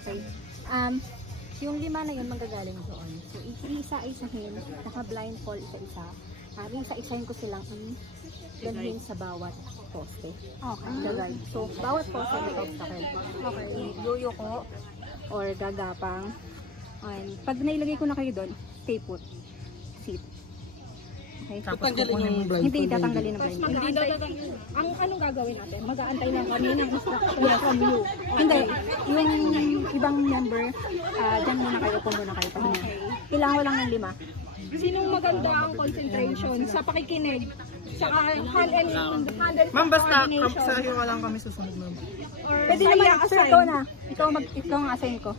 Okay. Yung 5 na yun manggagaling doon. So, isa-isahin, naka-blindfold isa-isa. Isa-isahin ko silang dalhin sa bawat poste. Okay. Gagay. So, bawat poste may obstacle. Okay. Yuyuko or gagapang. And pag nailagay ko na kayo doon, stay put. Sit. Okay. Tatanggalin yung blindfold. Hindi tatanggalin ng blindfold. Hindi daw tatanggalin. Ang anong gagawin natin? Mag-aantay lang kami ng instruction from you. Hindi. Yung ibang member, dyan muna kayo, upo muna kayo. Okay. Kailangan ko lang ng 5. Sinong maganda ang concentration sa pakikinig? Saka hand and Ma'am, basta coordination? sa iyo lang kami susunod, ma'am. Or Pwede sa naman, iya sir, assign? ikaw na. Ikaw ang assign ko.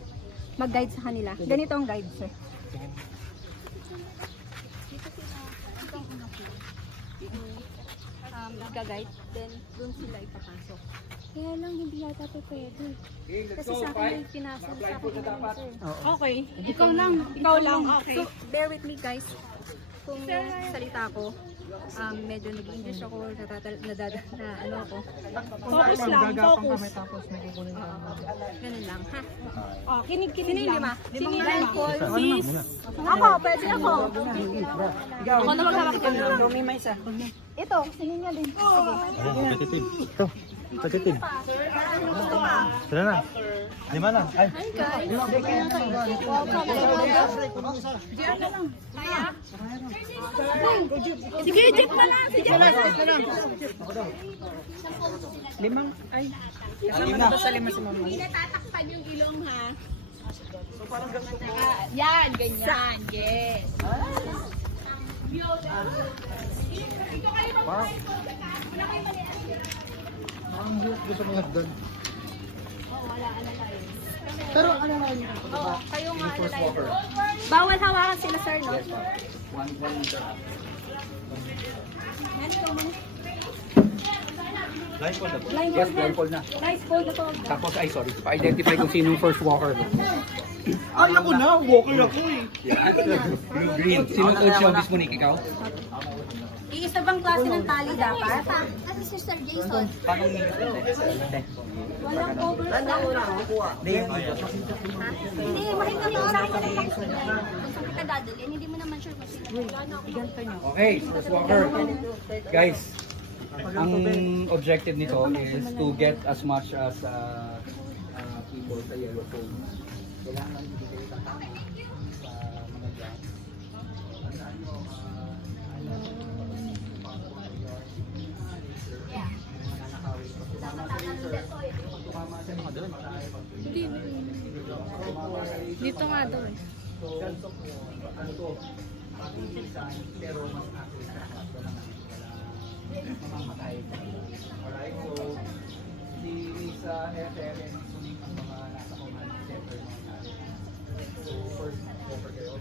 Mag-guide sa kanila. Ganito ang guide, sir. Gag-guide, then doon sila ipapasok. Kaya lang hindi yata ito pwede. Kasi sa akin yung pinasok sa akin yung sir. Okay. Ikaw lang. Ikaw lang. Okay. So, bear with me guys. Kung salita ko, medyo nag-English ako, ano ako. Focus lang. Gagapang Focus. kami tapos may kukunin ka. Ganun lang, ha? Oh, kinig-kinig Sino yung lang. 5? Sino yung blindfold? Sis. Ako, pwede ako. Ako na maghawak ka na. May isa. Ito, siningalin. Competitive. Ito. Competitive. Tara na. 5 na. Ay. Sige, jeep na lang. Sige, jeep na lang. 5. Ay. Kasama sa 5 si ma'am. Hindi tatakpan yung ilong, ha? Yan, ganyan. Yes. Ang gusto mo hagdan. Pero ano na yun? Kayo nga alalayan. Bawal hawakan sila, sir, no? Blindfold na po. Yes, blindfold na. Blindfold na to. Tapos, ay sorry, pa-identify kung sinong first walker. Ay, ako na. Walker ako eh. Blue green. Sinong coach showbiz mo, Nick? Ikaw? Iisa bang klase ng tali dapat? Kasi si Sir Jason. Paano mo Walang overstop. Hindi, makita mo sa akin kung saan kita dadalhin. Hindi mo naman sure kung sino. Okay, first walker. Guys, ang objective nito is to get as much as people sa yellow phone. Kailangan ibigay ng tama sa mga dyan. Tandaan nyo, Dito nga doon. So, ano to? Pag-iisan, pero mas accurate na kaso lang mamamatay. Alright, so sa FLN, suning ang mga nasa command center ng natin. So, first over kayo.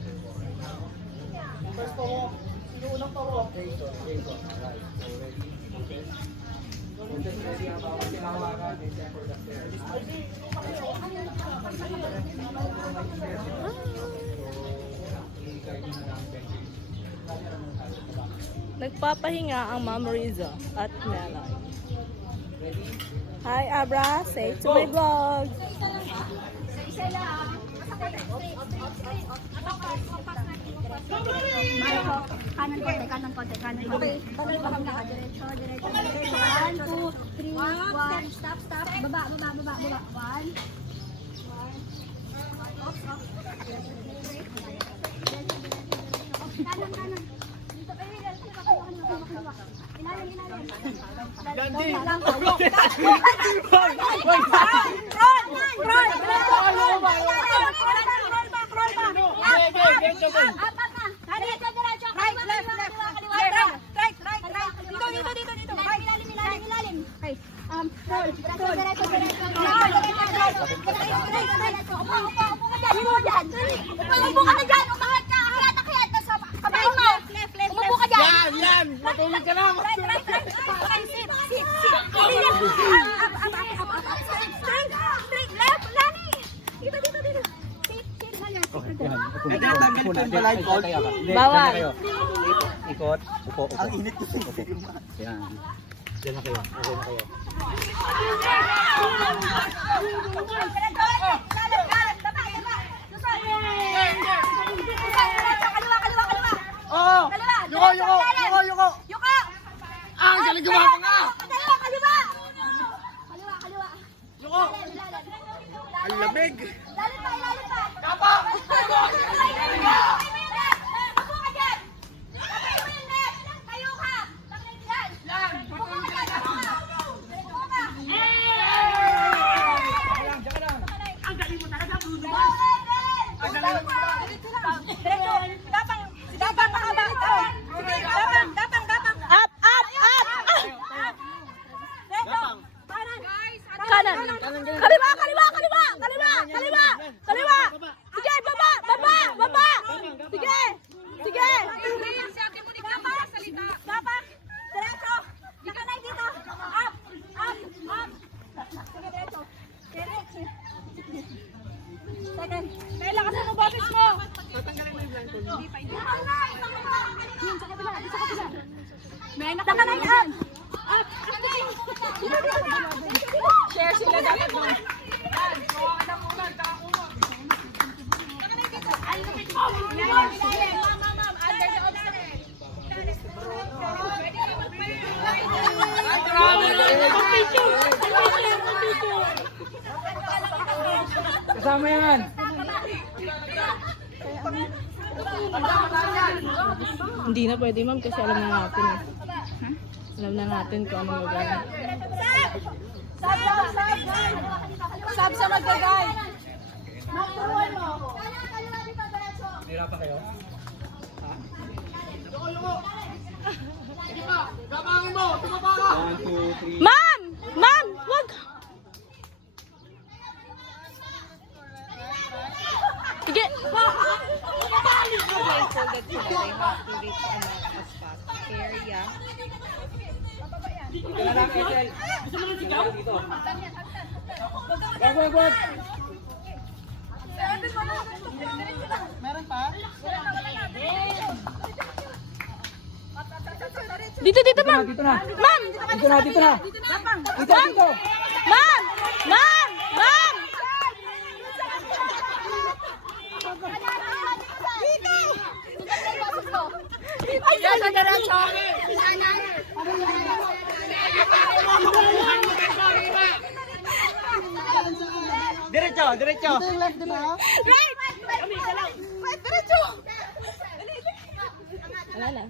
First po, inuunang po. Jason. Alright, so ready? Okay. Just ready ang bawat tinawagan, except for the stairs. Nagpapahinga ang Ma'am Riza at Melay. Hi Abra, say to my vlog. Kanan konti, kanan konti, kanan konti. Diretso, diretso, diretso. 1, 2, 3, 1. Stop, stop. Baba, baba, baba, baba. 1. Kanan, kanan. Dito, ilalim, ilalim. Gandhi! Yan! Matulog ka na! Bawal. Ikot. Upo. Ang init ko Yan. Diyan na kayo. Okay na kayo. Ang lamig. Lalit pa, lalit pa. Kapag! Kapay mo yung net! Upo ka dyan! Kapay mo yung net! Tayo ka! Yan! Upo ka dyan! Upo ka! Upo ka! Ang galing mo talaga, Bruno. Ang galing mo. Diretso! Gapang! Gapang! Gapang! Gapang! Gapang! Up, up, up! Diretso! Kanan. Kaliwa, kaliwa, kaliwa, kaliwa, kaliwa, kaliwa. Sige, baba, baba, baba. Sige, sige. Gapang! Diretso! Nakanay dito! Up! Up! Up! Sige, diretso! Diretso! Second. Kaya lakasan mo boses mo. Yun, sa kabila! Sa kabila! Nakanay up! Up! Share sila dapat mo. Kasama yan. Hindi na pwede, ma'am, kasi alam na natin. Alam na natin kung anong gagawin. Sab sa magagay. Hira pa kayo? Gabangin mo! Tumaba ka! 1, 2, 3. Ma'am! Ma'am! Wag! Sige! Dito na lang, Ethel. Gusto mo sigaw? Dito. Wag, wag, wag. Dito, dito, ma'am! Dito na. Ma'am! Dito na, dito na. Dito, dito. Ma'am! Ma'am! Ma'am! Ayan, sa diretso. Diretso, diretso. Wala na.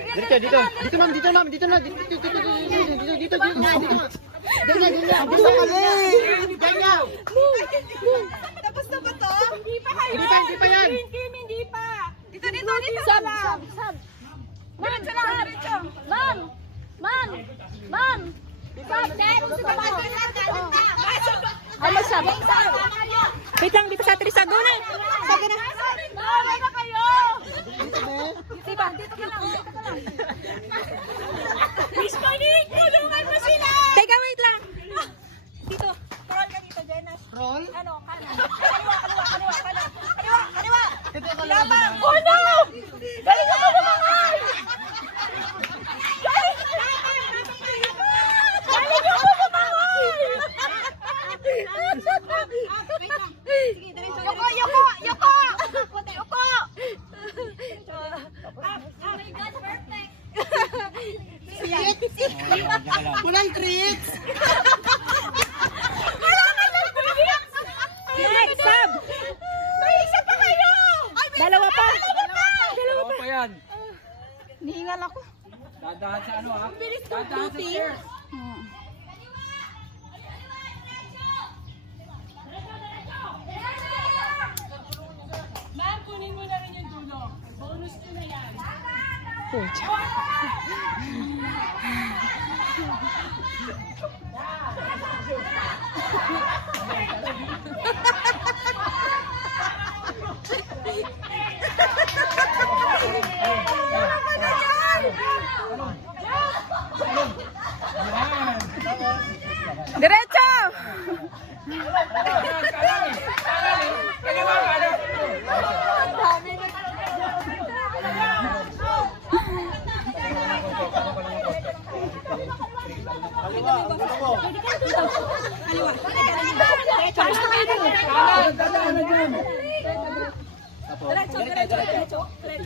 Diretso, dito. Dito ma'am, dito ma'am, dito na. Dito, dito, dito, dito, dito, dito, dito. Ganyan, ganyan. Dito kali. Ganyan. Tapos na ba to? Hindi pa kayo. Hindi pa yan. Kim, hindi pa. Dito, dito, dito. Sab, sab, sab. Diretso lang, diretso. Ma'am! Ma'am! Ma'am! Sab, net! Ay, masab. Wait lang, dito sa Trisa. Go na! Sabi na. Bawal na kayo. Dito ka lang, dito ka lang. Miss Monique, tulungan mo sila. Teka, wait lang. Dito. Roll ka dito, Jenas. Roll. Ano, kanan. Kaliwa, kaliwa, kaliwa, kaliwa. Kaliwa, kaliwa. Ito yung kalaban. Oh no! Galing ka pa lumangan! Galing ka pa lumangan! Yoko, yoko, yoko! Kunti, yoko! Oh my God, perfect! Walang tricks. Next, Sab. May isa pa kayo! Dalawa pa. Dalawa pa yan. Nihingal ako. Dadahan sa ano ha? Dadahan sa stairs. Ma'am, kunin mo na rin yung dulo. Bonus ko na yan. Pucha. Diretso!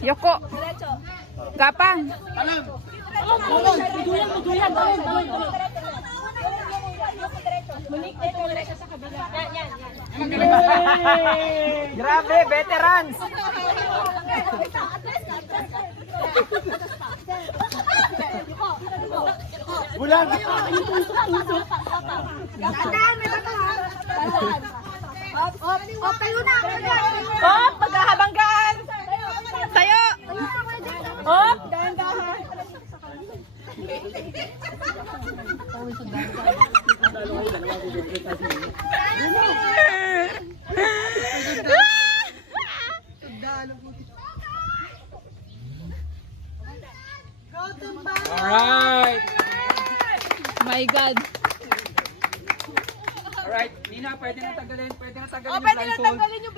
Yoko. Gapang. Monique, dito, diretso sa kabila. Yan, yan, yan. Grabe, veterans! Bulan! Tandaan, may bato ha. Tandaan. Op, tayo na. Hop, maghahabanggaan. Tayo. Hop, dahan-dahan. Alright! My God. Alright, Nina, pwede na tanggalin yung Pwede na blindfold. tanggalin yung